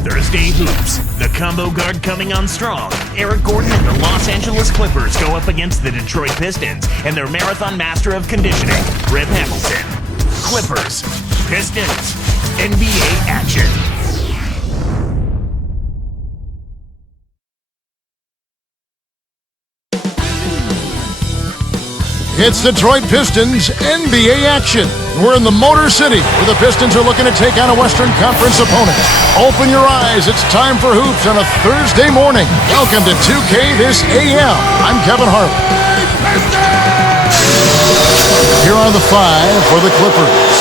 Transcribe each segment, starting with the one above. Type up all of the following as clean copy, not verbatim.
Thursday Hoops. The combo guard coming on strong. Eric Gordon and the Los Angeles Clippers go up against the Detroit Pistons and their marathon master of conditioning, Rip Hamilton. Clippers, Pistons, NBA action. It's Detroit Pistons NBA action. We're in the Motor City, where the Pistons are looking to take on a Western Conference opponent. Open your eyes. It's time for hoops on a Thursday morning. Welcome to 2K this AM. I'm Kevin Harlan. Here are the five for the Clippers.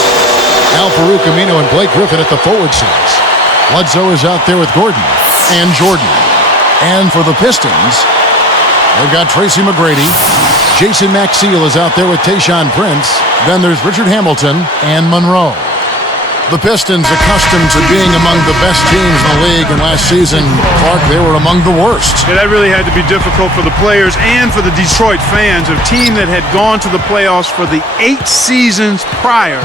Al-Farouq Aminu and Blake Griffin at the forward sets. Bledsoe is out there with Gordon and Jordan. And for the Pistons, they've got Tracy McGrady. Jason Maxiell is out there with Tayshaun Prince. Then there's Richard Hamilton and Monroe. The Pistons, accustomed to being among the best teams in the league, and last season, Clark, they were among the worst. Yeah, that really had to be difficult for the players and for the Detroit fans, a team that had gone to the playoffs for the 8 seasons prior.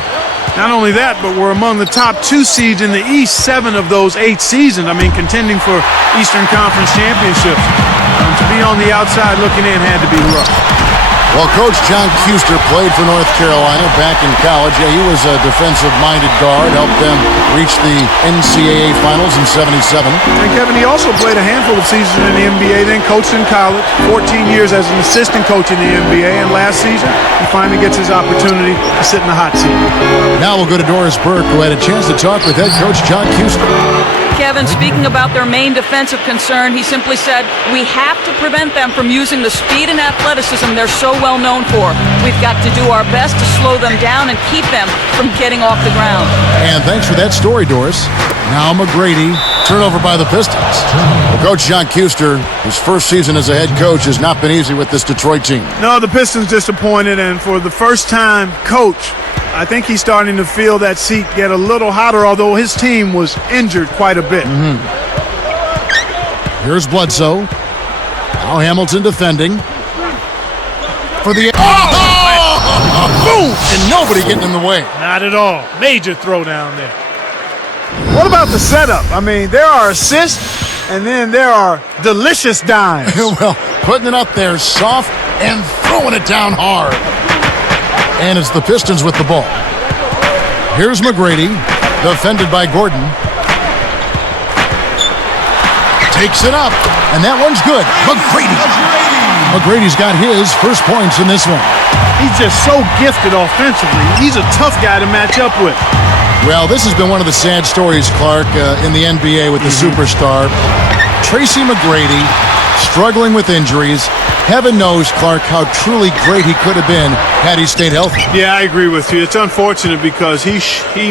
Not only that, but we're among the top 2 seeds in the East 7 of those 8 seasons. I mean, contending for Eastern Conference championships. To be on the outside looking in had to be rough. Well, Coach John Kuester played for North Carolina back in college. Yeah, he was a defensive-minded guard, helped them reach the NCAA Finals in '77. And Kevin, he also played a handful of seasons in the NBA, then coached in college, 14 years as an assistant coach in the NBA, and last season he finally gets his opportunity to sit in the hot seat. Now we'll go to Doris Burke, who had a chance to talk with head coach John Kuester. Kevin, speaking about their main defensive concern, he simply said, we have to prevent them from using the speed and athleticism they're so well known for. We've got to do our best to slow them down and keep them from getting off the ground. And thanks for that story, Doris. Now McGrady, turnover by the Pistons. Well, Coach John Kuester, his first season as a head coach has not been easy with this Detroit team. No, the Pistons disappointed, and for the first time, Coach, I think he's starting to feel that seat get a little hotter, although his team was injured quite a bit. Here's Bledsoe. Now Hamilton defending. For the... Boom! And nobody getting in the way. Not at all. Major throwdown there. What about the setup? I mean, there are assists, and then there are delicious dimes. Well, putting it up there soft and throwing it down hard. And it's the Pistons with the ball. Here's McGrady, defended by Gordon. Takes it up, and that one's good. McGrady's got his first points in this one. He's just so gifted offensively. He's a tough guy to match up with. Well, this has been one of the sad stories, Clark, in the NBA with the superstar. Tracy McGrady struggling with injuries. Heaven knows, Clark, how truly great he could have been had he stayed healthy. Yeah, I agree with you. It's unfortunate because he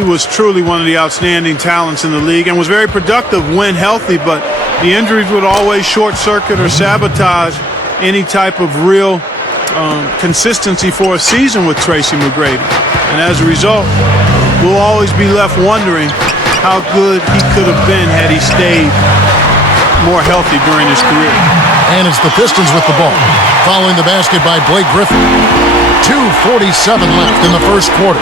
was truly one of the outstanding talents in the league and was very productive when healthy, but the injuries would always short-circuit or sabotage any type of real consistency for a season with Tracy McGrady. And as a result, we'll always be left wondering how good he could have been had he stayed more healthy during his career. And it's the Pistons with the ball. Following the basket by Blake Griffin. 2:47 left in the first quarter.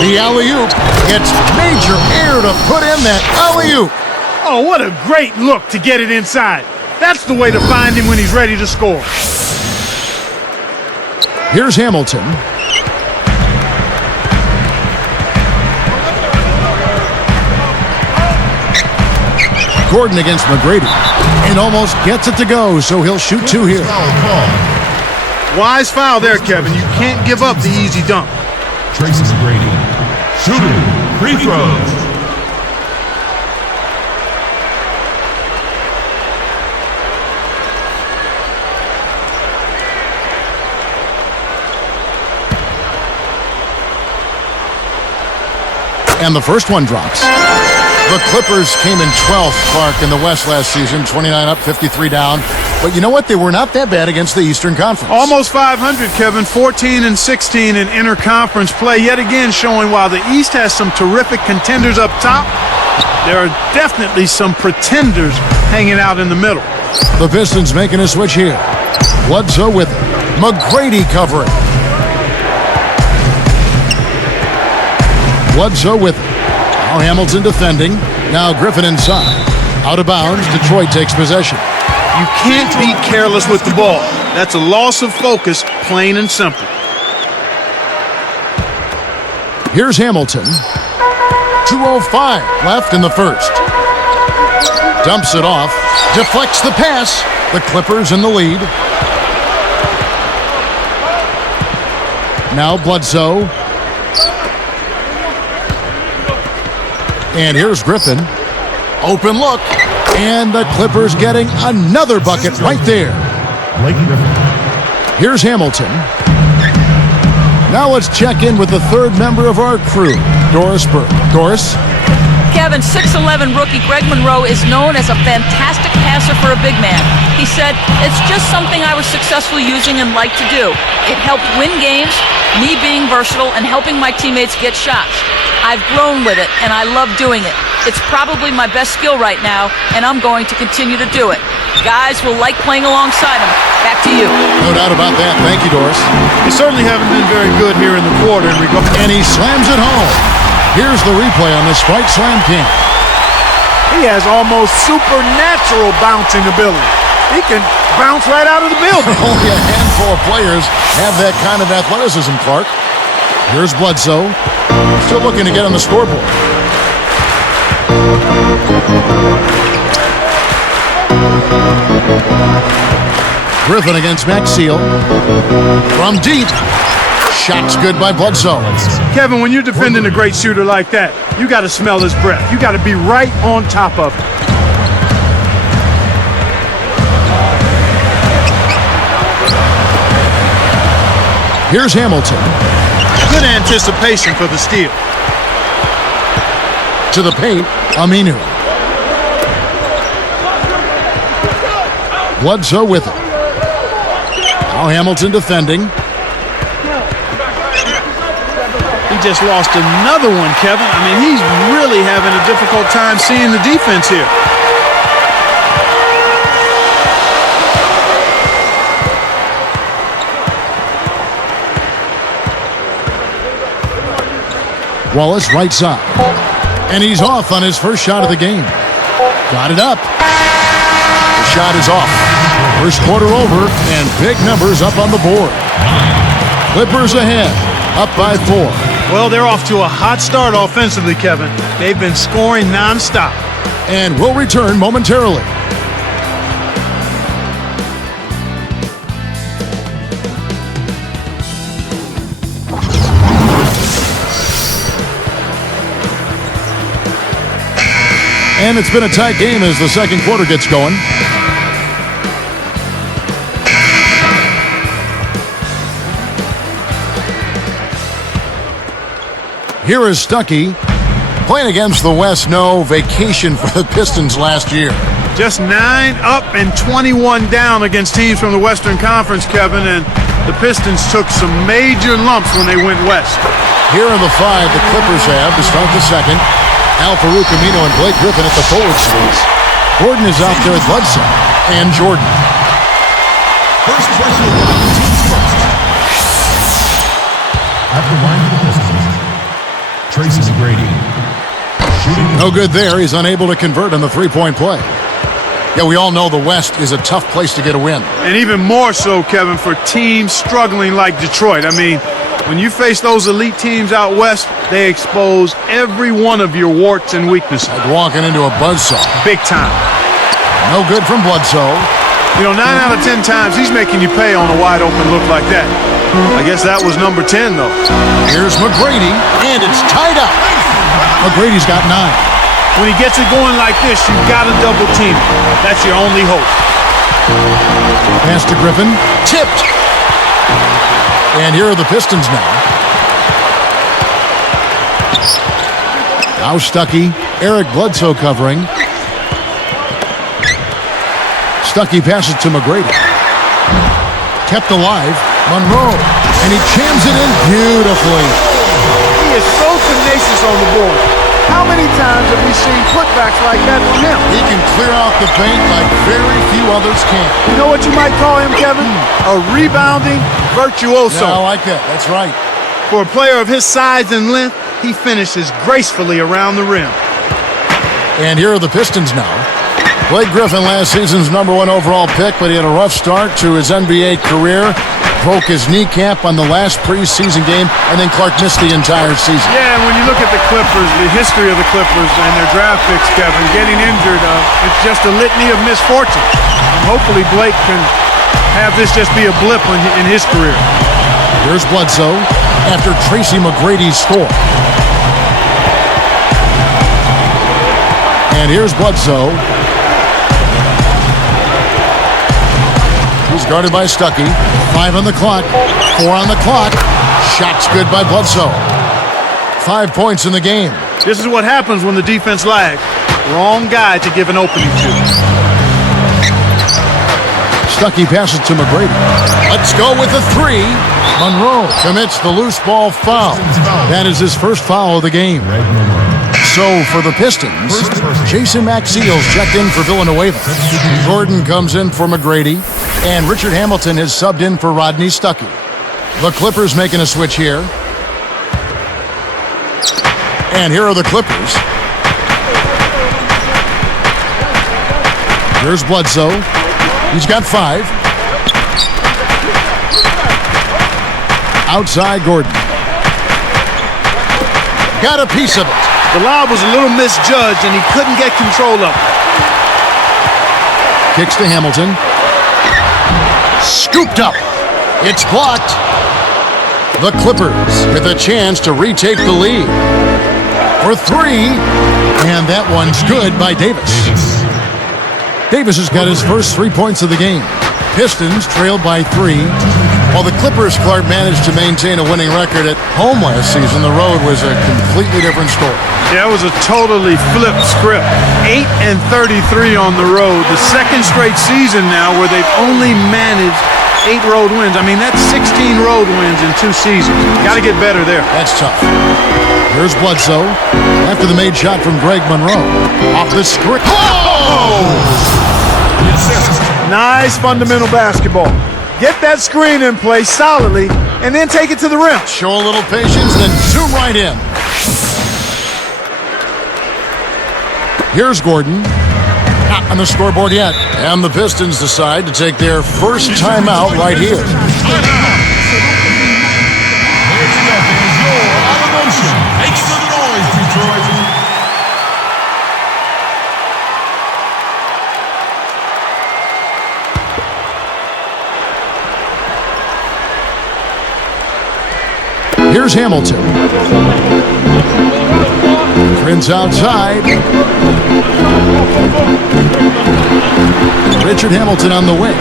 The alley-oop gets major air to put in that alley-oop. Oh, what a great look to get it inside. That's the way to find him when he's ready to score. Here's Hamilton. Gordon against McGrady, and almost gets it to go, so he'll shoot 2 here. Wise foul there, Kevin. You can't give up the easy dunk. Tracy McGrady, shooting free throws. And the first one drops. The Clippers came in 12th, Clark, in the West last season, 29 up, 53 down. But you know what? They were not that bad against the Eastern Conference. Almost 500, Kevin. 14 and 16 in interconference play. Yet again showing while the East has some terrific contenders up top, there are definitely some pretenders hanging out in the middle. The Pistons making a switch here. Bledsoe with it. McGrady covering. Bledsoe with it. Now Hamilton defending. Now Griffin inside. Out of bounds. Detroit takes possession. You can't be careless with the ball. That's a loss of focus, plain and simple. Here's Hamilton. 2:05 left in the first. Dumps it off. Deflects the pass. The Clippers in the lead. Now Bledsoe. And here's Griffin. Open look. And the Clippers getting another bucket right there. Here's Hamilton. Now let's check in with the third member of our crew, Doris Burke. Doris? Kevin, 6'11" rookie Greg Monroe is known as a fantastic passer for a big man. He said, "It's just something I was successfully using and like to do. It helped win games, me being versatile and helping my teammates get shots. I've grown with it, and I love doing it. It's probably my best skill right now, and I'm going to continue to do it. Guys will like playing alongside him. Back to you." No doubt about that. Thank you, Doris. They certainly haven't been very good here in the quarter. And he slams it home. Here's the replay on the Spike Slam King. He has almost supernatural bouncing ability. He can bounce right out of the building. Only a handful of players have that kind of athleticism, Clark. Here's Bledsoe. Still looking to get on the scoreboard. Griffin against Maxfield. From deep. Shot's good by Bledsoe. Kevin, when you're defending a great shooter like that, you got to smell his breath. You got to be right on top of it. Here's Hamilton. Good anticipation for the steal. To the paint, Aminu. Bledsoe with it. Now Hamilton defending. He just lost another one, Kevin. I mean, he's really having a difficult time seeing the defense here. Wallace right side. And he's off on his first shot of the game. Got it up. The shot is off. First quarter over, and big numbers up on the board. Clippers ahead, up by 4. Well, they're off to a hot start offensively, Kevin. They've been scoring nonstop. And we'll return momentarily. And it's been a tight game as the second quarter gets going. Here is Stuckey playing against the West. No vacation for the Pistons last year. Just 9 up and 21 down against teams from the Western Conference, Kevin, and the Pistons took some major lumps when they went west. Here are the 5 the Clippers have to start the second. Aminu and Blake Griffin at the forward spots. Gordon is out there with Bledsoe and Jordan. First pressure on the team's first. At the line for the Pistons, Tracy McGrady. Shooting. No good there. He's unable to convert on the three-point play. Yeah, we all know the West is a tough place to get a win. And even more so, Kevin, for teams struggling like Detroit. I mean, when you face those elite teams out west, they expose every one of your warts and weaknesses. Like walking into a buzzsaw. Big time. No good from Bledsoe. You know, 9 out of 10 times he's making you pay on a wide open look like that. I guess that was number 10, though. Here's McGrady, and it's tied up. McGrady's got 9. When he gets it going like this, you've got to double team him. That's your only hope. Pass to Griffin. Tipped. And here are the Pistons now. Now Stuckey. Eric Bledsoe covering. Stuckey passes to McGrady. Kept alive. Monroe. And he jams it in beautifully. He is so tenacious on the board. How many times have we seen putbacks like that from him? He can clear out the paint like very few others can. You know what you might call him, Kevin? A rebounding virtuoso. Yeah, I like that. That's right. For a player of his size and length, he finishes gracefully around the rim. And here are the Pistons now. Blake Griffin, last season's #1 overall pick, but he had a rough start to his NBA career. Broke his kneecap on the last preseason game, and then Clark missed the entire season. Yeah, and when you look at the Clippers, the history of the Clippers and their draft picks, Kevin, getting injured, it's just a litany of misfortune. And hopefully Blake can have this just be a blip in his career. Here's Bledsoe after Tracy McGrady's score. And here's Bledsoe. He's guarded by Stuckey. 5 on the clock. 4 on the clock. Shot's good by Bledsoe. 5 points in the game. This is what happens when the defense lags. Wrong guy to give an opening to. Stuckey passes to McGrady. Let's go with the 3. Monroe commits the loose ball foul. That is his first foul of the game. So for the Pistons, Jason Maxiel's checked in for Villanueva. Gordon comes in for McGrady. And Richard Hamilton has subbed in for Rodney Stuckey. The Clippers making a switch here. And here are the Clippers. Here's Bledsoe. He's got 5. Outside Gordon. Got a piece of it. The lob was a little misjudged, and he couldn't get control of it. Kicks to Hamilton. Scooped up. It's blocked. The Clippers with a chance to retake the lead. For 3. And that one's good by Davis. Davis has got his first 3 points of the game. Pistons trailed by 3. While the Clippers, Clark, managed to maintain a winning record at home last season, the road was a completely different story. Yeah, it was a totally flipped script. 8-33 on the road. The second straight season now where they've only managed 8 road wins. I mean, that's 16 road wins in 2 seasons. Got to get better there. That's tough. Here's Bledsoe after the made shot from Greg Monroe. Off the screen. Oh! Nice fundamental basketball. Get that screen in place solidly, and then take it to the rim. Show a little patience, then zoom right in. Here's Gordon. Not on the scoreboard yet. And the Pistons decide to take their first timeout right here. Here's Hamilton. Prince outside. Richard Hamilton on the wing.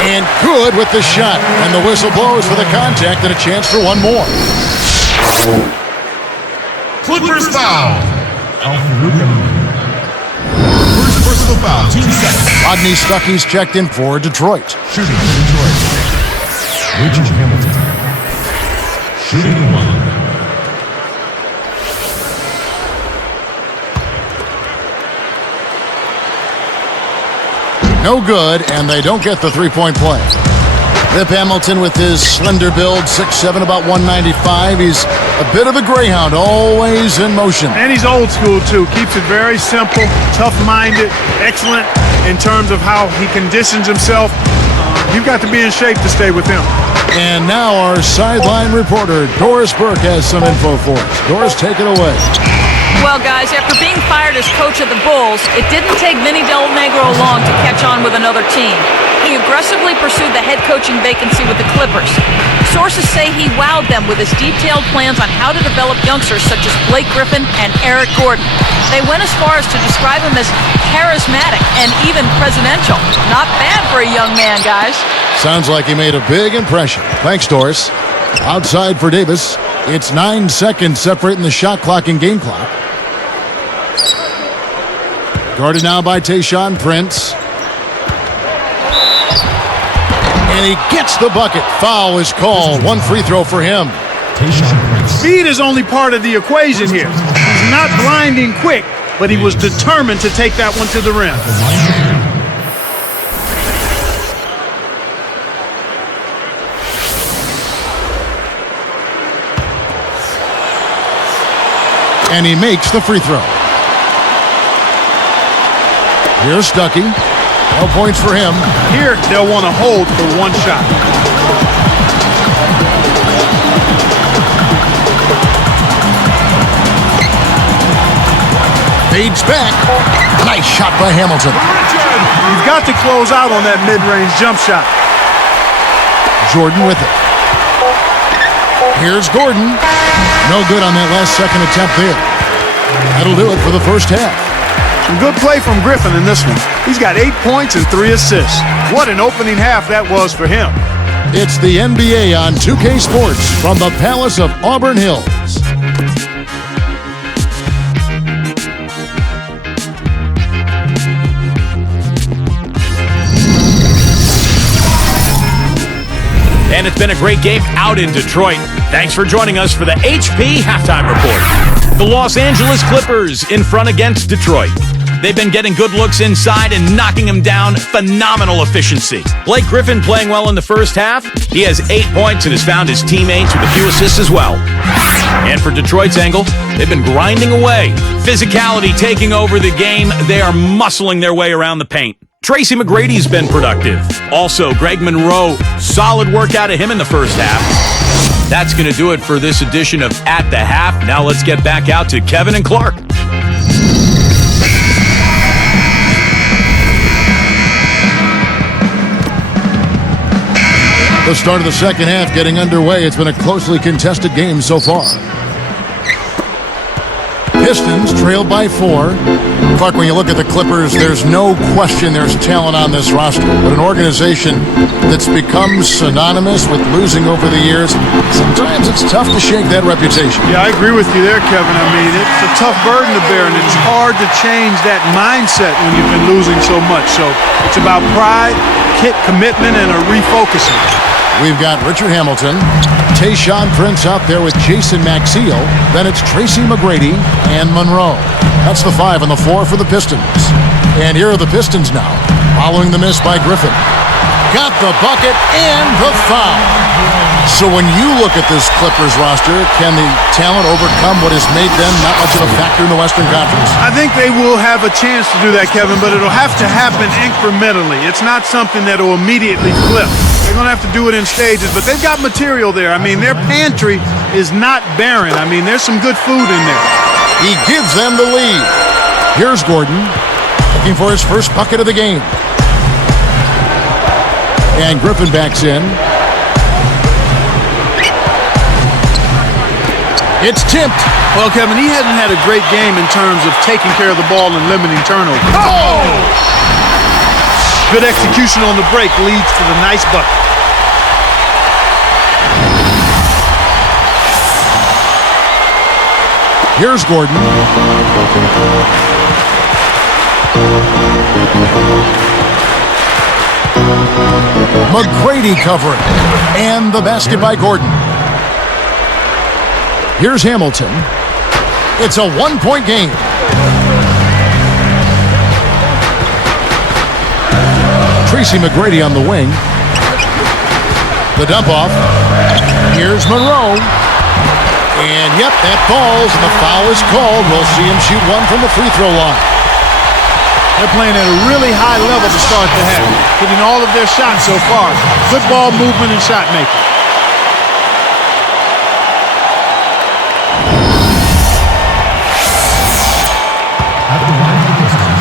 And good with the shot. And the whistle blows for the contact and a chance for one more. Clippers foul. First personal foul, team second. Rodney Stuckey's checked in for Detroit. Shooting for Detroit. Richard Hamilton. Shooting 1. No good, and they don't get the three-point play. Rip Hamilton with his slender build, 6'7", about 195. He's a bit of a greyhound, always in motion. And he's old school, too. Keeps it very simple, tough-minded, excellent in terms of how he conditions himself. You've got to be in shape to stay with him. And now our sideline reporter, Doris Burke, has some info for us. Doris, take it away. Well, guys, after being fired as coach of the Bulls, it didn't take Vinny Del Negro long to catch on with another team. He aggressively pursued the head coaching vacancy with the Clippers. Sources say he wowed them with his detailed plans on how to develop youngsters such as Blake Griffin and Eric Gordon. They went as far as to describe him as charismatic and even presidential. Not bad for a young man, guys. Sounds like he made a big impression. Thanks, Doris. Outside for Davis. It's 9 seconds separating the shot clock and game clock. Guarded now by Tayshaun Prince. And he gets the bucket. Foul is called. One free throw for him. Speed is only part of the equation here. He's not blinding quick, but he was determined to take that one to the rim. And he makes the free throw. Here's Stuckey. No points for him. Here, they'll want to hold for one shot. Fades back. Nice shot by Hamilton. You've got to close out on that mid-range jump shot. Jordan with it. Here's Gordon. No good on that last second attempt there. That'll do it for the first half. Some good play from Griffin in this one. He's got 8 points and 3 assists. What an opening half that was for him. It's the NBA on 2K Sports from the Palace of Auburn Hills. And it's been a great game out in Detroit. Thanks for joining us for the HP Halftime Report. The Los Angeles Clippers in front against Detroit. They've been getting good looks inside and knocking them down. Phenomenal efficiency. Blake Griffin playing well in the first half. He has 8 points and has found his teammates with a few assists as well. And for Detroit's angle, they've been grinding away. Physicality taking over the game. They are muscling their way around the paint. Tracy McGrady's been productive. Also, Greg Monroe, solid work out of him in the first half. That's going to do it for this edition of At the Half. Now let's get back out to Kevin and Clark. The start of the second half getting underway. It's been a closely contested game so far. Pistons trailed by 4. Clark, when you look at the Clippers, there's no question there's talent on this roster. But an organization that's become synonymous with losing over the years, sometimes it's tough to shake that reputation. Yeah, I agree with you there, Kevin. I mean, it's a tough burden to bear, and it's hard to change that mindset when you've been losing so much. So it's about pride, commitment, and a refocusing. We've got Richard Hamilton, Tayshaun Prince out there with Jason Maxiell. Then it's Tracy McGrady and Monroe. That's the 5 and the 4 for the Pistons. And here are the Pistons now, following the miss by Griffin. Got the bucket and the foul. So when you look at this Clippers roster, can the talent overcome what has made them not much of a factor in the Western Conference? I think they will have a chance to do that, Kevin, but it'll have to happen incrementally. It's not something that will immediately flip. They're going to have to do it in stages, but they've got material there. I mean, their pantry is not barren. I mean, there's some good food in there. He gives them the lead. Here's Gordon, looking for his first bucket of the game. And Griffin backs in. It's tipped. Well, Kevin, he hasn't had a great game in terms of taking care of the ball and limiting turnovers. Oh! Good execution on the break leads to the nice bucket. Here's Gordon. McGrady covering. And the basket by Gordon. Here's Hamilton. It's a 1-point game. Tracy McGrady on the wing. The dump off. Here's Monroe. And yep, that falls, and the foul is called. We'll see him shoot one from the free throw line. They're playing at a really high level to start the half, hitting all of their shots so far. Good ball movement and shot making. At the line for the Pistons,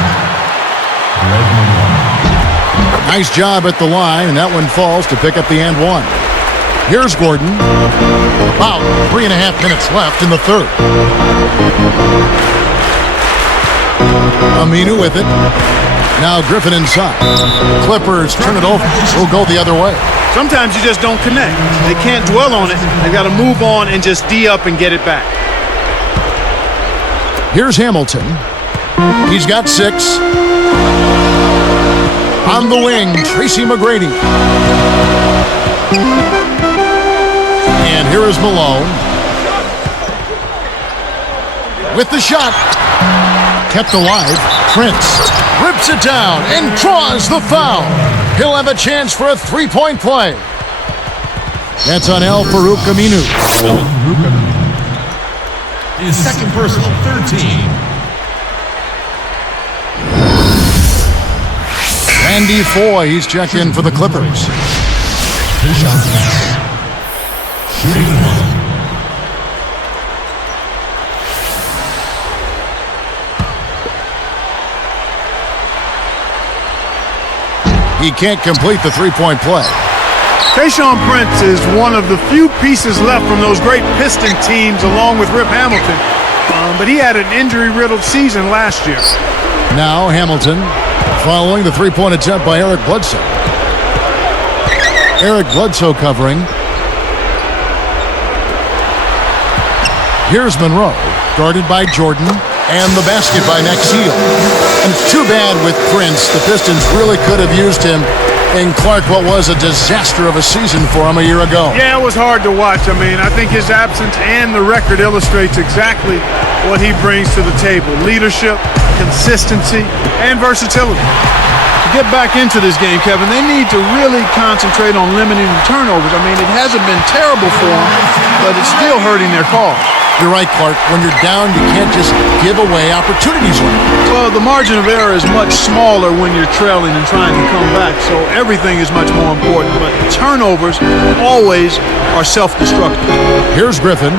Greg Monroe. Nice job at the line, and that one falls to pick up the and one. Here's Gordon. About 3.5 minutes left in the third. Aminu with it. Now Griffin inside. Clippers turn it over. We'll go the other way. Sometimes you just don't connect. They can't dwell on it. They've got to move on and just D up and get it back. Here's Hamilton. He's got 6. On the wing, Tracy McGrady. And here is Malone. With the shot. Kept alive. Prince rips it down and draws the foul. He'll have a chance for a 3-point play. That's on Al-Farouq Aminu. His second personal, third team. Randy Foy, he's checked in for the Clippers. 2 shots missed. Shooting 1. He can't complete the three-point play. Tracy Prince is one of the few pieces left from those great Piston teams along with Rip Hamilton. But he had an injury-riddled season last year. Now Hamilton following the three-point attempt by Eric Bledsoe. Eric Bledsoe covering. Here's Monroe, guarded by Jordan, and the basket by Maxfield. And it's too bad with Prince. The Pistons really could have used him in Clark, what was a disaster of a season for him a year ago. Yeah, it was hard to watch. I mean, I think his absence and the record illustrates exactly what he brings to the table. Leadership, consistency, and versatility. To get back into this game, Kevin, they need to really concentrate on limiting the turnovers. I mean, it hasn't been terrible for them, but it's still hurting their cause. You're right, Clark. When you're down, you can't just give away opportunities like that. Well, the margin of error is much smaller when you're trailing and trying to come back, so everything is much more important. But turnovers always are self-destructive. Here's Griffin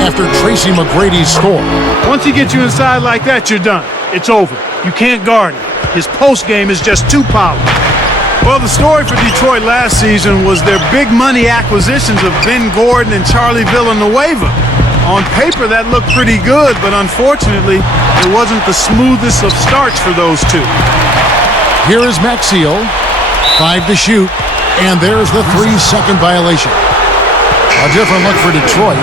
after Tracy McGrady's score. Once he gets you inside like that, you're done. It's over. You can't guard him. His post game is just too powerful. Well, the story for Detroit last season was their big money acquisitions of Ben Gordon and Charlie Villanueva. On paper, that looked pretty good, but unfortunately, it wasn't the smoothest of starts for those two. Here is Maxfield, 5 to shoot, and there's the 3-second violation. A different look for Detroit.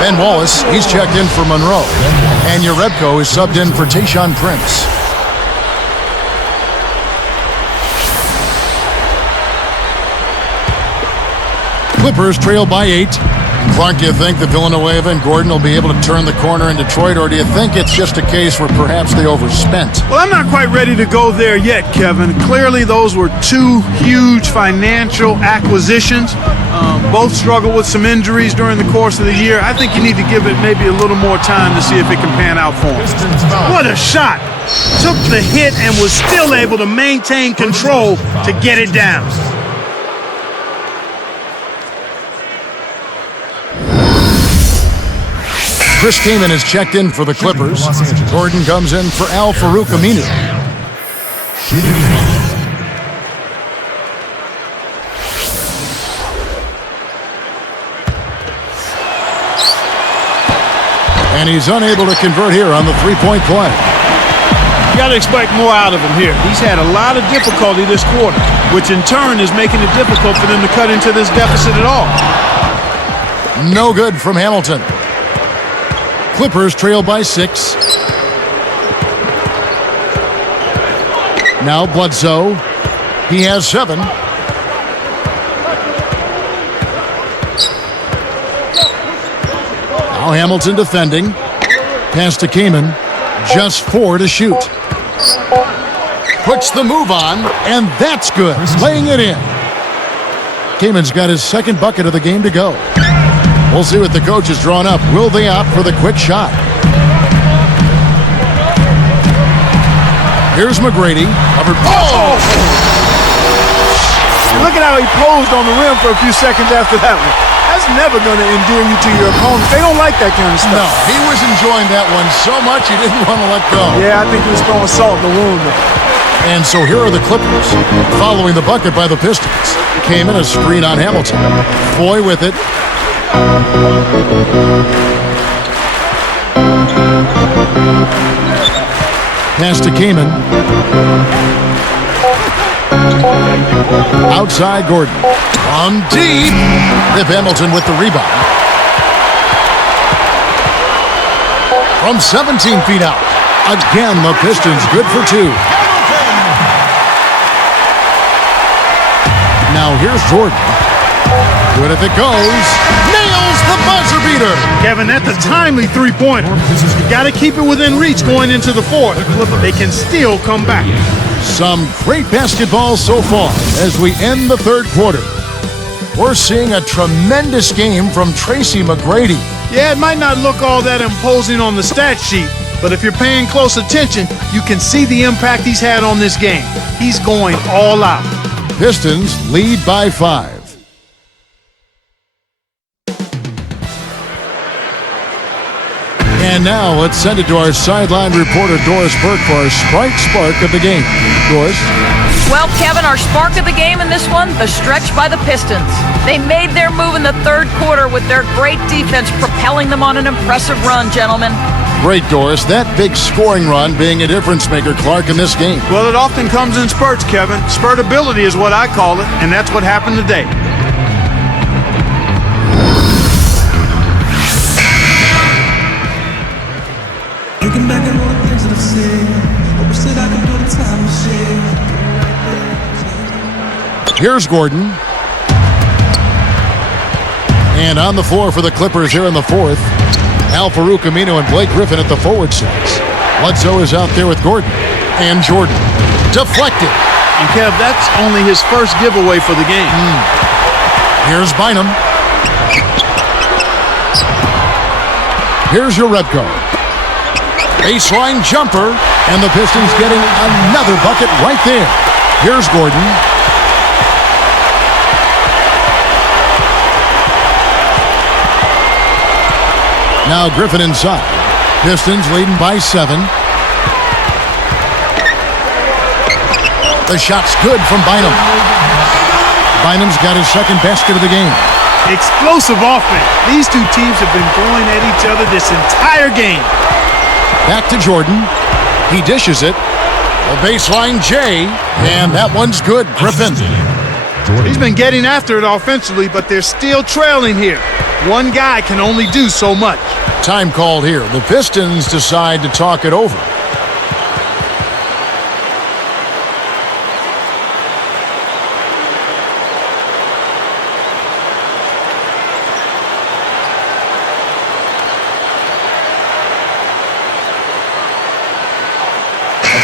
Ben Wallace, he's checked in for Monroe, and Yarebko is subbed in for Tayshaun Prince. Clippers trail by 8. Clark, do you think that Villanueva and Gordon will be able to turn the corner in Detroit, or do you think it's just a case where perhaps they overspent? Well, I'm not quite ready to go there yet, Kevin. Clearly, those were two huge financial acquisitions. Both struggled with some injuries during the course of the year. I think you need to give it maybe a little more time to see if it can pan out for him. What a shot! Took the hit and was still able to maintain control to get it down. Chris Kaman is checked in for the Clippers. Gordon comes in for Al-Farouq Aminu. And he's unable to convert here on the three-point play. You got to expect more out of him here. He's had a lot of difficulty this quarter, which in turn is making it difficult for them to cut into this deficit at all. No good from Hamilton. Clippers trail by 6. Now Bledsoe. He has 7. Now Hamilton defending. Pass to Kaman. Just 4 to shoot. Puts the move on, and that's good. Laying it in. Kaman's got his second bucket of the game to go. We'll see what the coach has drawn up. Will they opt for the quick shot? Here's McGrady. Oh! Look at how he posed on the rim for a few seconds after that one. That's never going to endear you to your opponent. They don't like that kind of stuff. No, he was enjoying that one so much he didn't want to let go. Yeah, I think he was throwing salt in the wound. And so here are the Clippers following the bucket by the Pistons. Came in a screen on Hamilton. Foy with it. Pass to Kaman. Outside Gordon. On deep. Rip Hamilton with the rebound. From 17 feet out. Again, the Pistons good for 2. Now here's Jordan. Good if it goes. Nails the buzzer beater. Kevin, that's a timely three-pointer. You got to keep it within reach going into the fourth. They can still come back. Some great basketball so far as we end the third quarter. We're seeing a tremendous game from Tracy McGrady. Yeah, it might not look all that imposing on the stat sheet, but if you're paying close attention, you can see the impact he's had on this game. He's going all out. Pistons lead by 5. And now let's send it to our sideline reporter, Doris Burke, for our spark of the game. Doris? Well, Kevin, our spark of the game in this one, the stretch by the Pistons. They made their move in the third quarter with their great defense propelling them on an impressive run, gentlemen. Great, Doris. That big scoring run being a difference maker, Clark, in this game. Well, it often comes in spurts, Kevin. Spurtability is what I call it, and that's what happened today. Looking back at all the things that I've said, I wish that I could do the time machine. Here's Gordon. And on the floor for the Clippers here in the fourth, Al-Farouq Aminu and Blake Griffin at the forward sets. Bledsoe is out there with Gordon. And Jordan. Deflected. And Kev, that's only his first giveaway for the game. Here's Bynum. Here's Urebko. Baseline jumper, and the Pistons getting another bucket right there. Here's Gordon. Now Griffin inside. Pistons leading by 7. The shot's good from Bynum. Bynum's got his second basket of the game. Explosive offense. These two teams have been going at each other this entire game. Back to Jordan. He dishes it. The baseline J, and that one's good. Griffin. He's been getting after it offensively, but they're still trailing here. One guy can only do so much. Time called here. The Pistons decide to talk it over.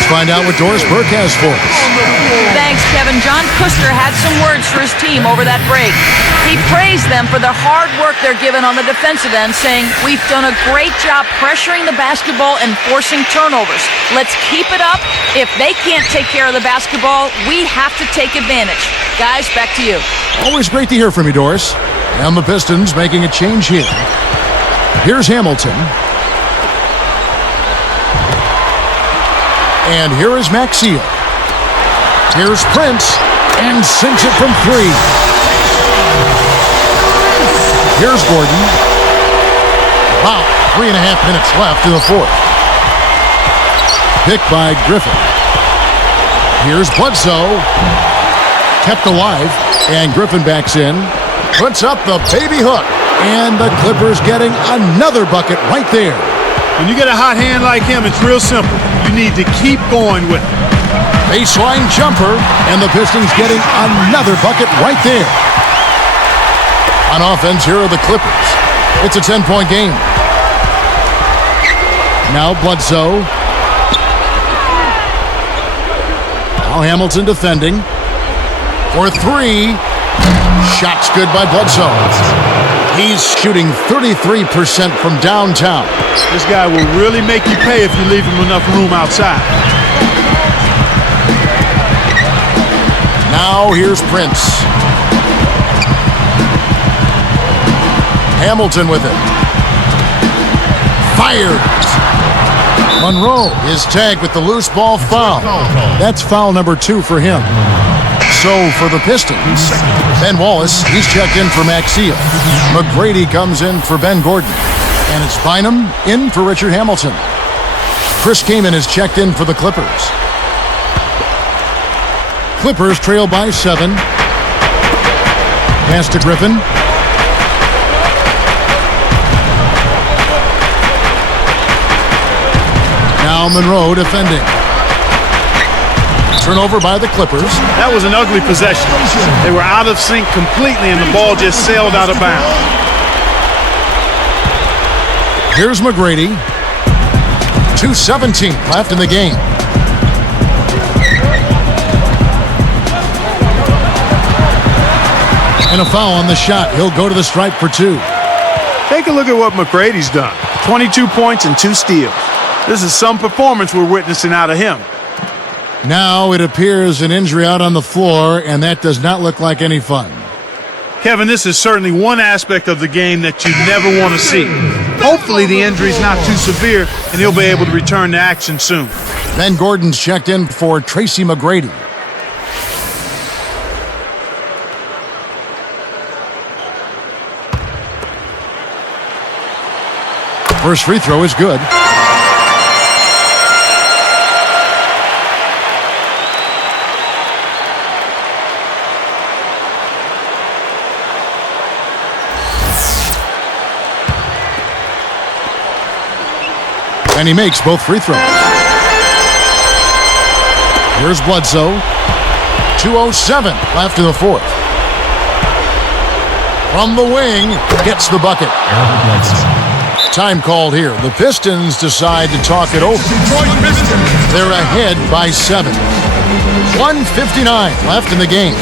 Find out what Doris Burke has for us. Thanks, Kevin. John Kuster had some words for his team over that break. He praised them for the hard work they're given on the defensive end, saying, "We've done a great job pressuring the basketball and forcing turnovers. Let's keep it up. If they can't take care of the basketball, we have to take advantage." Guys, back to you. Always great to hear from you, Doris. And the Pistons making a change here. Here's Hamilton. And here is Maxey. Here's Prince, and sinks it from 3. Here's Gordon. About 3.5 minutes left in the fourth. Picked by Griffin. Here's Bledsoe. Kept alive, and Griffin backs in. Puts up the baby hook, and the Clippers getting another bucket right there. When you get a hot hand like him, it's real simple. You need to keep going with it. Baseline jumper, and the Pistons getting another bucket right there. On offense, here are the Clippers. It's a 10-point game. Now Bledsoe. Now Hamilton defending. For 3. Shot's good by Bledsoe. He's shooting 33% from downtown. This guy will really make you pay if you leave him enough room outside. Now here's Prince. Hamilton with it. Fires. Monroe is tagged with the loose ball foul. That's foul number 2 for him. So for the Pistons, Ben Wallace, he's checked in for Maxey. McGrady comes in for Ben Gordon. And it's Bynum in for Richard Hamilton. Chris Kaman is checked in for the Clippers. Clippers trail by 7. Pass to Griffin. Now Monroe defending. Turnover by the Clippers. That was an ugly possession. They were out of sync completely, and the ball just sailed out of bounds. Here's McGrady. 2:17 left in the game. And a foul on the shot. He'll go to the stripe for 2. Take a look at what McGrady's done. 22 points and 2 steals. This is some performance we're witnessing out of him. Now it appears an injury out on the floor, and that does not look like any fun. Kevin, this is certainly one aspect of the game that you never want to see. Hopefully the injury's not too severe, and he'll be able to return to action soon. Ben Gordon's checked in for Tracy McGrady. First free throw is good. And he makes both free throws. Here's Bledsoe. 2:07 left in the fourth. From the wing, gets the bucket. Time called here. The Pistons decide to talk it over. They're ahead by 7. 1:59 left in the game.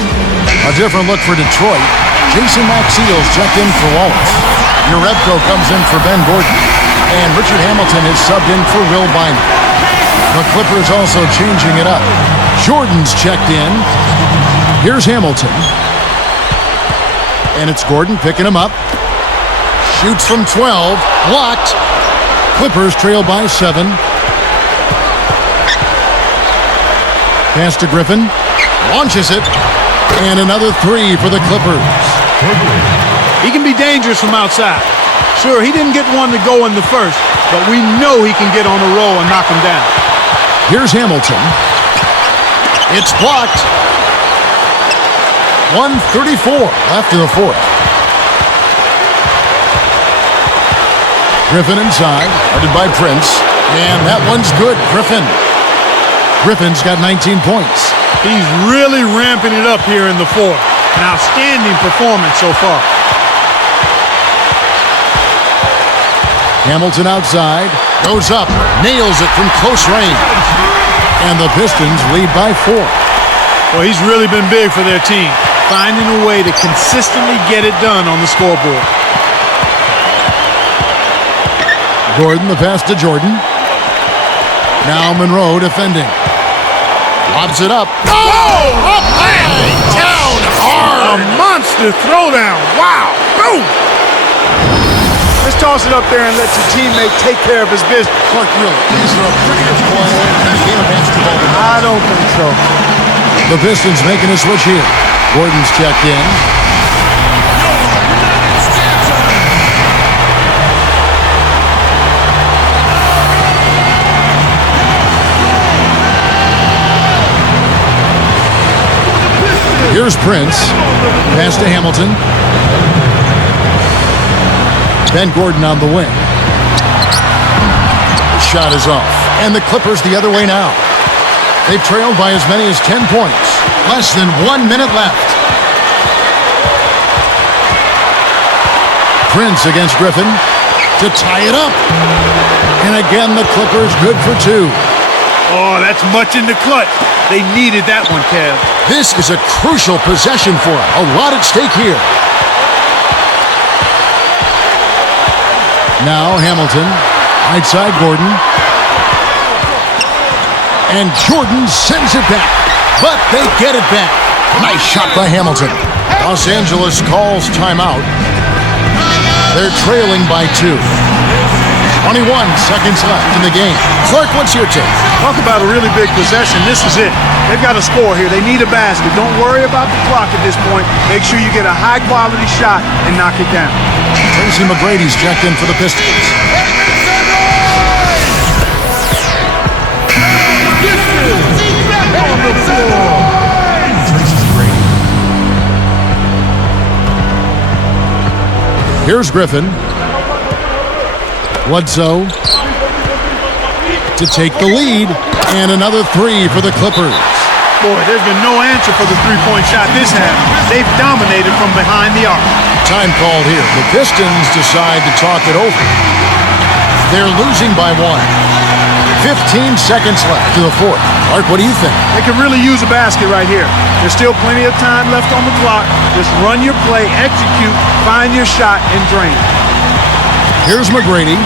A different look for Detroit. Jason Maxiel's checked in for Wallace. Urebko comes in for Ben Gordon. And Richard Hamilton is subbed in for Will Bynum. The Clippers also changing it up. Jordan's checked in. Here's Hamilton. And it's Gordon picking him up. Shoots from 12. Blocked. Clippers trail by 7. Pass to Griffin. Launches it. And another 3 for the Clippers. He can be dangerous from outside. Sure, he didn't get one to go in the first, but we know he can get on a roll and knock him down. Here's Hamilton. It's blocked. 1:34 left in the fourth. Griffin inside, guarded by Prince. And that one's good, Griffin. Griffin's got 19 points. He's really ramping it up here in the fourth. An outstanding performance so far. Hamilton outside, goes up, nails it from close range. And the Pistons lead by 4. Well, he's really been big for their team, finding a way to consistently get it done on the scoreboard. Gordon, the pass to Jordan. Now Monroe defending. Lobs it up. Oh! Up and down hard! A monster throwdown. Wow! Boom! Just toss it up there and let your teammate take care of his business. Clark, really, is there a prettier play in the game of basketball? I don't think so. The Pistons making a switch here. Gordon's checked in. Here's Prince. Pass to Hamilton. Ben Gordon on the wing. The shot is off. And the Clippers the other way now. They've trailed by as many as 10 points. Less than 1 minute left. Prince against Griffin to tie it up. And again, the Clippers good for 2. Oh, that's much in the clutch. They needed that one, Kev. This is a crucial possession for them. A lot at stake here. Now Hamilton, right side Gordon. And Jordan sends it back. But they get it back. Nice shot by Hamilton. Los Angeles calls timeout. They're trailing by 2. 21 seconds left in the game. Clark, what's your take? Talk about a really big possession. This is it. They've got a score here. They need a basket. Don't worry about the clock at this point. Make sure you get a high-quality shot and knock it down. Tracy McGrady's checked in for the Pistons. Here's Griffin. Bledsoe to take the lead. And another 3 for the Clippers. Boy, there's been no answer for the three-point shot this half. They've dominated from behind the arc. Time called here. The Pistons decide to talk it over. They're losing by 1. 15 seconds left to the fourth. Clark, what do you think? They could really use a basket right here. There's still plenty of time left on the clock. Just run your play, execute, find your shot, and drain. Here's McGrady.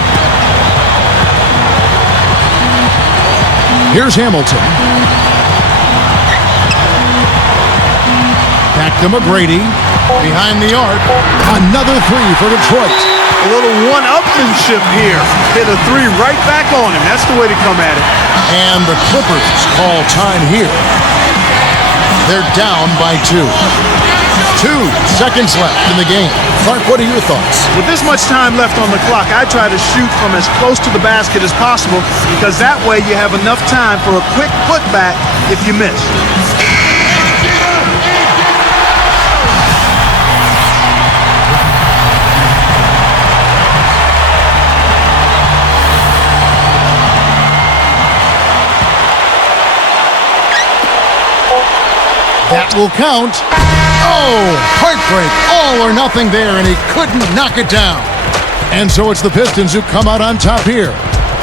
Here's Hamilton. Back to McGrady. Behind the arc. Another three for Detroit. A little one-upmanship here. Hit a three right back on him. That's the way to come at it. And the Clippers call time here. They're down by 2. 2 seconds left in the game. Clark, what are your thoughts? With this much time left on the clock, I try to shoot from as close to the basket as possible because that way you have enough time for a quick putback if you miss. That will count. Oh, heartbreak. All or nothing there, and he couldn't knock it down. And so it's the Pistons who come out on top here.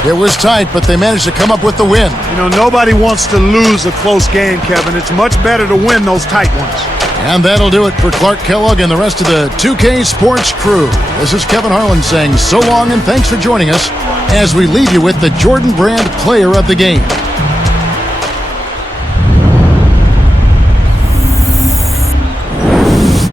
It was tight, but they managed to come up with the win. You know, nobody wants to lose a close game, Kevin. It's much better to win those tight ones. And that'll do it for Clark Kellogg and the rest of the 2K Sports crew. This is Kevin Harlan saying so long and thanks for joining us as we leave you with the Jordan Brand Player of the Game.